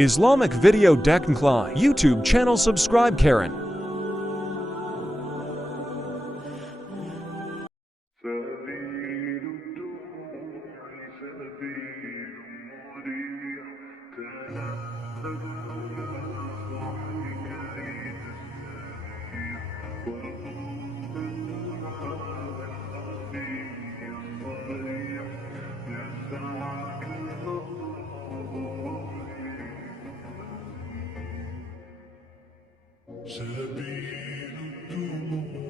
Islamic Video Decline YouTube channel. Subscribe, Karen. سبيل الدموع سبيل مريح تنهد على صحبك لتستريح ورب هذا الحبيب الصريح يسعك الله سبيل الدموع